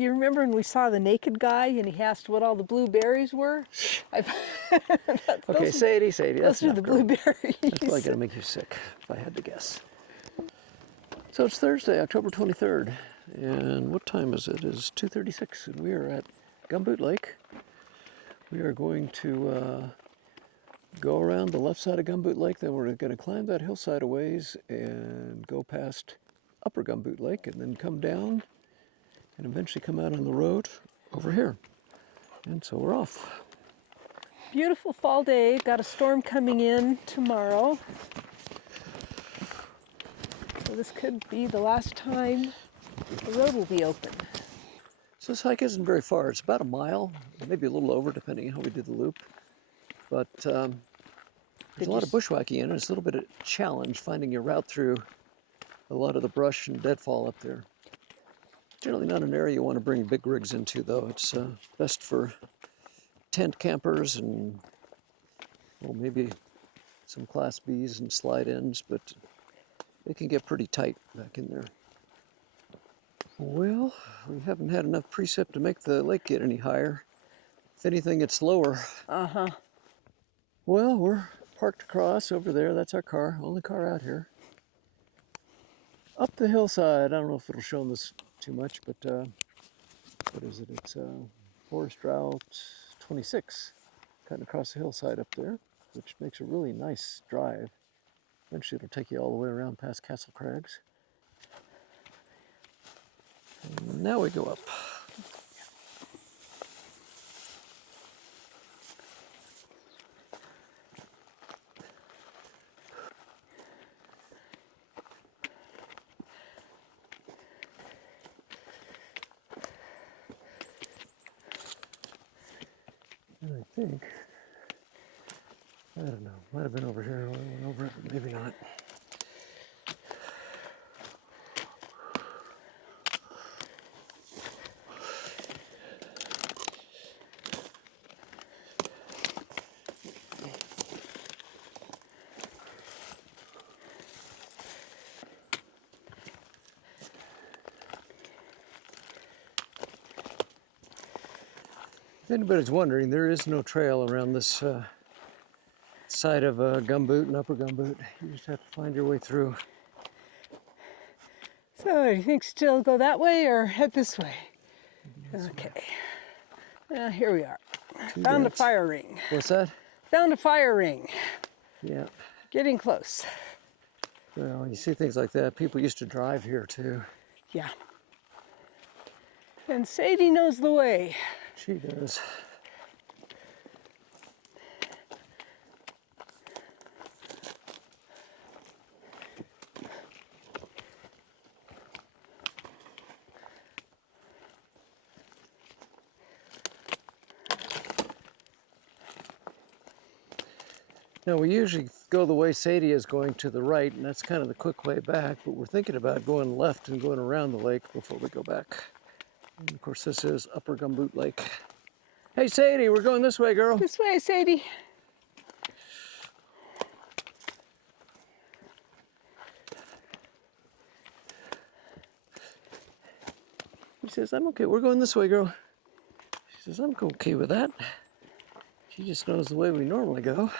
You remember when we saw the naked guy and he asked what all the blueberries were? Okay, Sadie, Those are the blueberries. That's probably gonna make you sick, if I had to guess. So it's Thursday, October 23rd, and what time is it? It's 2:36, and we are at Gumboot Lake. We are going to go around the left side of Gumboot Lake, then we're going to climb that hillside a ways and go past Upper Gumboot Lake, and then come down and eventually come out on the road over here. And so we're off. Beautiful fall day. Got a storm coming in tomorrow. So this could be the last time the road will be open. So this hike isn't very far. It's about a mile, maybe a little over, depending on how we do the loop. But there's a lot of bushwhacking in it. It's a little bit of a challenge finding your route through a lot of the brush and deadfall up there. Generally not an area you want to bring big rigs into, though. It's best for tent campers and, well, maybe some Class Bs and slide-ins, but they can get pretty tight back in there. Well, we haven't had enough precip to make the lake get any higher. If anything, it's lower. Uh-huh. Well, we're parked across over there. That's our car, only car out here. Up the hillside, I don't know if it'll show this too much, but what is it? It's Forest Route 26, cutting across the hillside up there, which makes a really nice drive. Eventually it'll take you all the way around past Castle Crags. And now we go up. And I think, I don't know, might have been over here, I went over it, but maybe not. If anybody's wondering, there is no trail around this side of Gumboot and Upper Gumboot. You just have to find your way through. So do you think still go that way or head this way? Okay. Here we are. Found a fire ring. What's that? Found a fire ring. Yeah. Getting close. Well, you see things like that. People used to drive here too. Yeah. And Sadie knows the way. She does. Now, we usually go the way Sadie is going, to the right, and that's kind of the quick way back, but we're thinking about going left and going around the lake before we go back. And of course, this is Upper Gumboot Lake. Hey, Sadie, we're going this way, girl. This way, Sadie. He says, I'm okay. We're going this way, girl. She says, I'm okay with that. She just knows the way we normally go.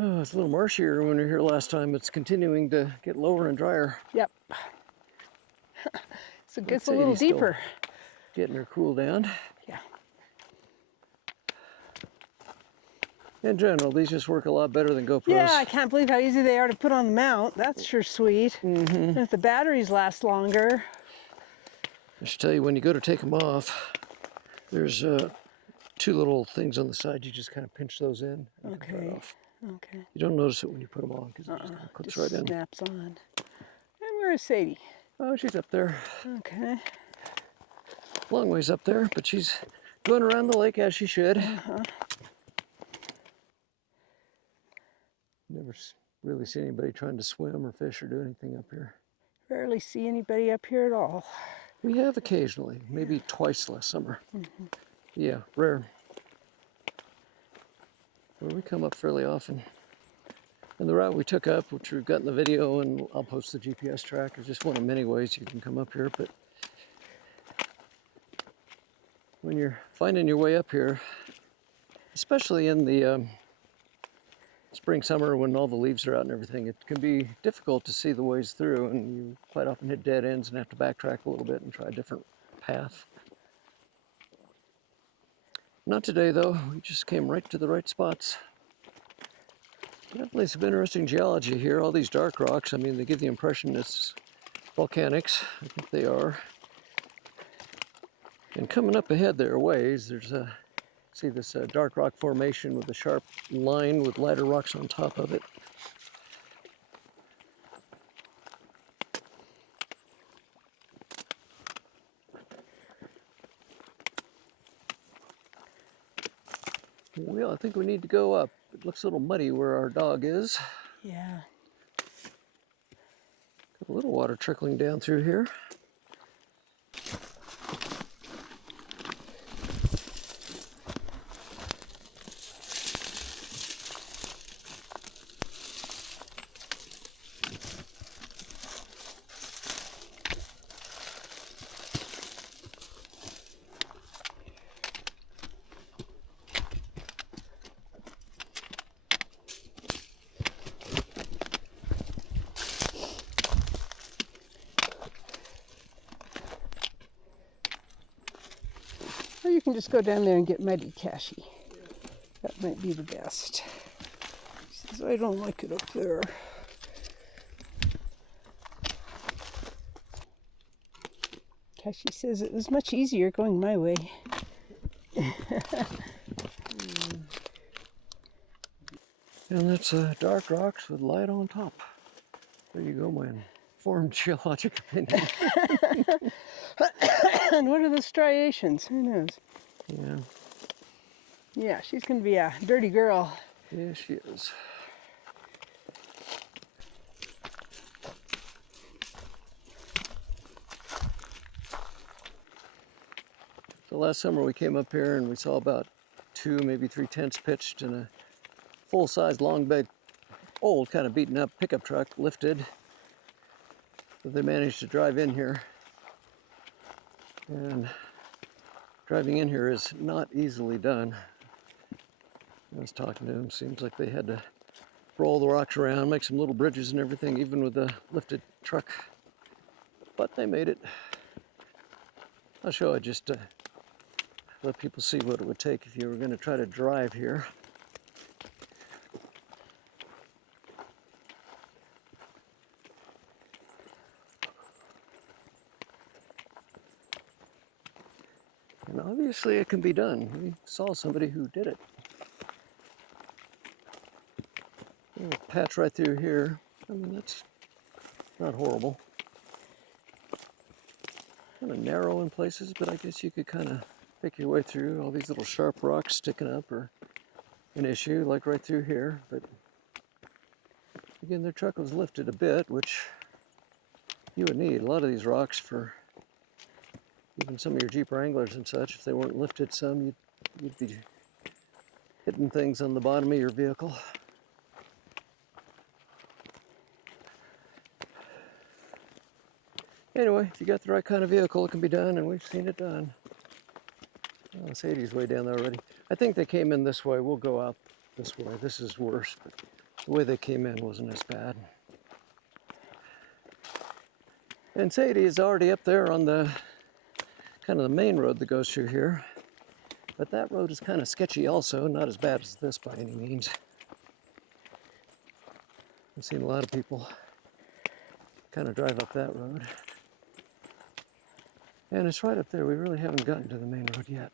Oh, it's a little marshier when we were here last time. It's continuing to get lower and drier. Yep. So it gets a little deeper. Getting her cool down. Yeah. In general, these just work a lot better than GoPros. Yeah, I can't believe how easy they are to put on the mount. That's sure sweet. Mm-hmm. And if the batteries last longer. I should tell you, when you go to take them off, there's two little things on the side. You just kind of pinch those in. And Okay. right off. Okay. You don't notice it when you put them on because it just kind of clips right in. Snaps on. And where is Sadie? Oh, she's up there. Okay. Long ways up there, but she's going around the lake as she should. Uh-huh. Never really seen anybody trying to swim or fish or do anything up here. Rarely see anybody up here at all. We have occasionally, maybe twice last summer. Mm-hmm. Yeah, rare. Well, we come up fairly often. And the route we took up, which we've got in the video, and I'll post the GPS track, is just one of many ways you can come up here. But when you're finding your way up here, especially in the spring, summer, when all the leaves are out and everything, it can be difficult to see the ways through, and you quite often hit dead ends and have to backtrack a little bit and try a different path. Not today, though. We just came right to the right spots. Definitely some interesting geology here. All these dark rocks, I mean, they give the impression it's volcanics. I think they are. And coming up ahead there a ways, there's a, see this dark rock formation with a sharp line with lighter rocks on top of it. Well, I think we need to go up. It looks a little muddy where our dog is. Yeah. Got a little water trickling down through here. Or you can just go down there and get muddy, Kashie. That might be the best. She says, I don't like it up there. Kashie says it was much easier going my way. And that's dark rocks with light on top. There you go, my informed geologic opinion. And what are the striations? Who knows? Yeah. Yeah, she's going to be a dirty girl. Yeah, she is. So last summer we came up here and we saw about 2, maybe 3 tents pitched and a full-size long bed, old kind of beaten up pickup truck lifted. So they managed to drive in here. And driving in here is not easily done. I was talking to them, seems like they had to roll the rocks around, make some little bridges and everything, even with the lifted truck. But they made it. I'll show you just to let people see what it would take if you were going to try to drive here. And obviously it can be done. We saw somebody who did it. A patch right through here. I mean, that's not horrible. Kind of narrow in places, but I guess you could kind of pick your way through. All these little sharp rocks sticking up are an issue, like right through here. But again, their truck was lifted a bit, which you would need. A lot of these rocks for even some of your Jeep Wranglers and such, if they weren't lifted some, you'd be hitting things on the bottom of your vehicle. Anyway, if you got the right kind of vehicle, it can be done, and we've seen it done. Oh, Sadie's way down there already. I think they came in this way. We'll go out this way. This is worse, but the way they came in wasn't as bad. And Sadie is already up there on the kind of the main road that goes through here. But that road is kind of sketchy also, not as bad as this by any means. I've seen a lot of people kind of drive up that road. And it's right up there. We really haven't gotten to the main road yet.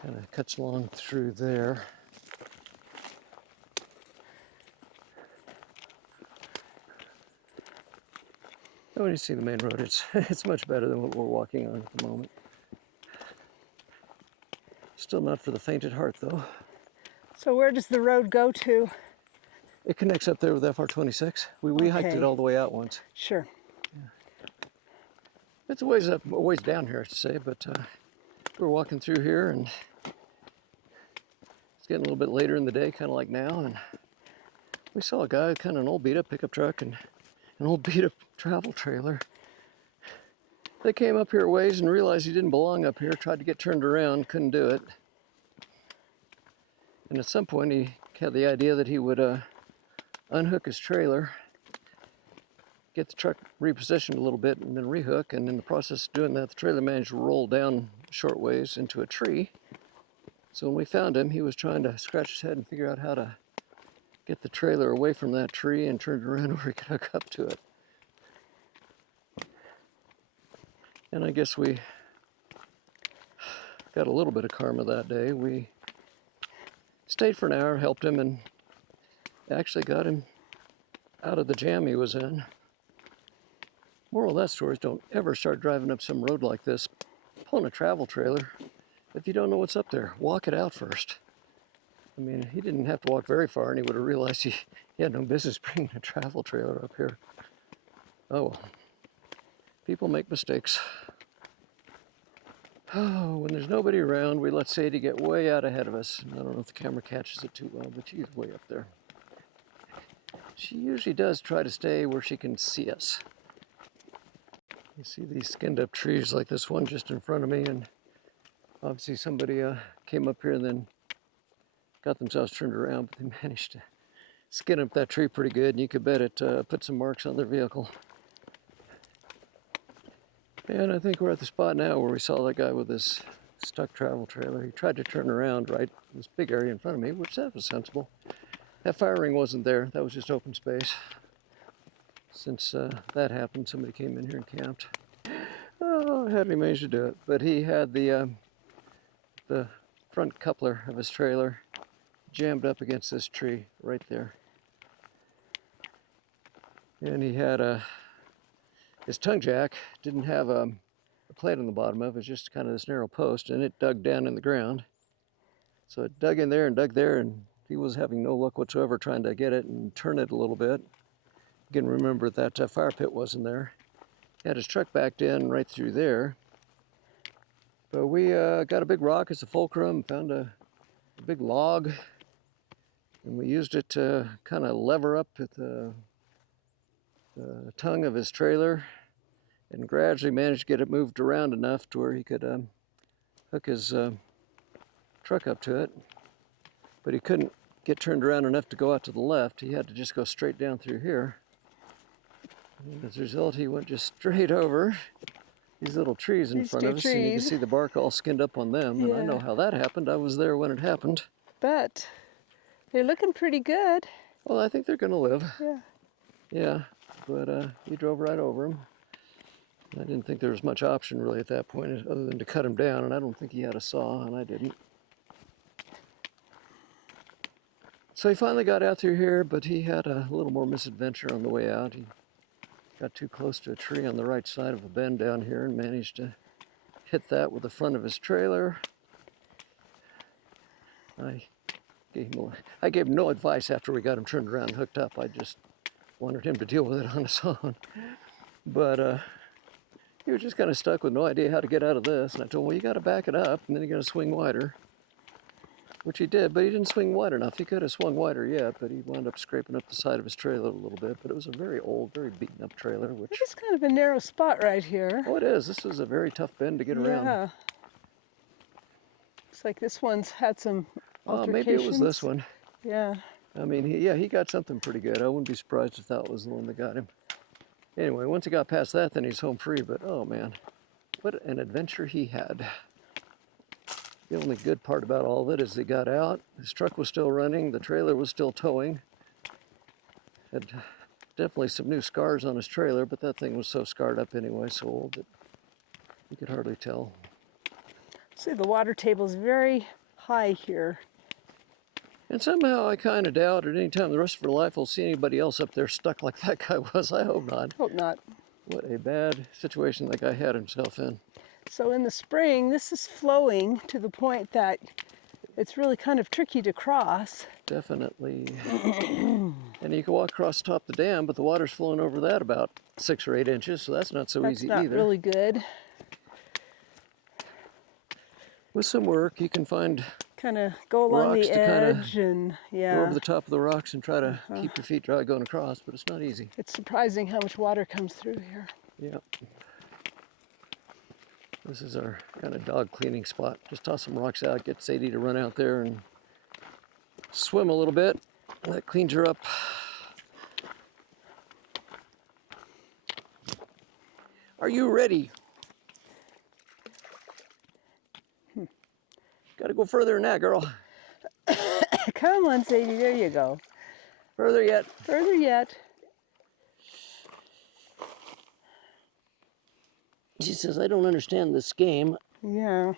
Kind of cuts along through there. And when you see the main road, it's much better than what we're walking on at the moment. Still not for the faint at heart, though. So where does the road go to? It connects up there with FR26. We hiked Okay. it all the way out once. Sure. It's a ways up, a ways down here, I should say, but we're walking through here, and it's getting a little bit later in the day, kind of like now, and We saw a guy, kind of an old beat-up pickup truck and an old beat-up travel trailer. They came up here a ways and realized he didn't belong up here, tried to get turned around, couldn't do it. And at some point he had the idea that he would unhook his trailer, get the truck repositioned a little bit, and then rehook. And in the process of doing that, the trailer managed to roll down short ways into a tree. So when we found him, he was trying to scratch his head and figure out how to get the trailer away from that tree and turn it around where he could hook up to it. And I guess we got a little bit of karma that day. We stayed for an hour, helped him, and actually got him out of the jam he was in. Moral of that story is don't ever start driving up some road like this, pulling a travel trailer. If you don't know what's up there, walk it out first. I mean, he didn't have to walk very far and he would have realized he had no business bringing a travel trailer up here. Oh well, people make mistakes. Oh, when there's nobody around, we let Sadie get way out ahead of us. I don't know if the camera catches it too well, but she's way up there. She usually does try to stay where she can see us. You see these skinned up trees like this one just in front of me, and obviously somebody came up here and then got themselves turned around, but they managed to skin up that tree pretty good, and you could bet it put some marks on their vehicle. And I think we're at the spot now where we saw that guy with this stuck travel trailer. He tried to turn around right in this big area in front of me, which that was sensible. That fire ring wasn't there, that was just open space. Since that happened, somebody came in here and camped. Oh, hadn't he managed to do it. But he had the front coupler of his trailer jammed up against this tree right there. And he had his tongue jack didn't have a plate on the bottom of it, it was just kind of this narrow post, and it dug down in the ground. So it dug in there and dug there, and he was having no luck whatsoever trying to get it and turn it a little bit. Again, remember that fire pit wasn't there. He had his truck backed in right through there. But we got a big rock as a fulcrum, found a big log, and we used it to kind of lever up at the tongue of his trailer and gradually managed to get it moved around enough to where he could hook his truck up to it. But he couldn't get turned around enough to go out to the left. He had to just go straight down through here. And as a result, he went just straight over these little trees in front of us, and you can see the bark all skinned up on them. And I know how that happened. I was there when it happened. But they're looking pretty good. Well, I think they're going to live. Yeah. Yeah, but he drove right over them. I didn't think there was much option really at that point other than to cut him down, and I don't think he had a saw, and I didn't. So he finally got out through here, but he had a little more misadventure on the way out. He got too close to a tree on the right side of a bend down here and managed to hit that with the front of his trailer. I gave him no advice after we got him turned around and hooked up. I just wanted him to deal with it on his own. But he was just kind of stuck with no idea how to get out of this. And I told him, well, you got to back it up, and then you got to swing wider. Which he did, but he didn't swing wide enough. He could have swung wider yet, but he wound up scraping up the side of his trailer a little bit. But it was a very old, very beaten up trailer. Which This is kind of a narrow spot right here. Oh, it is. This is a very tough bend to get around. Yeah. Looks like this one's had some altercations. Maybe it was this one. Yeah. I mean, he got something pretty good. I wouldn't be surprised if that was the one that got him. Anyway, once he got past that, then he's home free. But oh man, what an adventure he had. The only good part about all of it is he got out, his truck was still running, the trailer was still towing. Had definitely some new scars on his trailer, but that thing was so scarred up anyway, so old that you could hardly tell. See, the water table is very high here. And somehow I kind of doubt at any time the rest of her life we'll see anybody else up there stuck like that guy was. I hope not. Hope not. What a bad situation that guy had himself in. So in the spring, this is flowing to the point that it's really kind of tricky to cross. Definitely. And you can walk across the top of the dam, but the water's flowing over that about 6 or 8 inches, so that's not so easy either. That's not really good. With some work, you can find kind of go along Rocks the to kinda edge and Go over yeah. the top of the rocks and try to keep your feet dry going across, but it's not easy. It's surprising how much water comes through here. Yeah. This is our kind of dog cleaning spot. Just toss some rocks out, get Sadie to run out there and swim a little bit. And that cleans her up. Are you ready? Got to go further than that, girl. Come on, Sadie, there you go. Further yet. Further yet. She says, I don't understand this game. Yeah,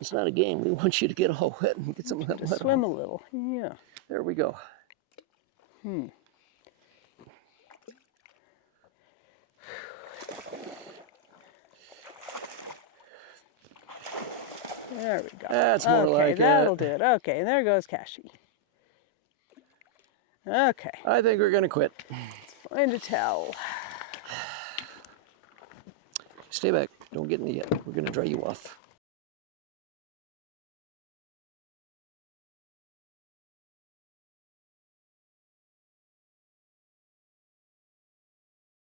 It's not a game. We want you to get all wet and get some of that to wet swim off. a little. Yeah. There we go. There we go. That's more okay, like that'll it. do it. Okay, and there goes Kashie. Okay, I think we're going to quit. it's fine to tell. Stay back. Don't get in the yet. We're going to dry you off.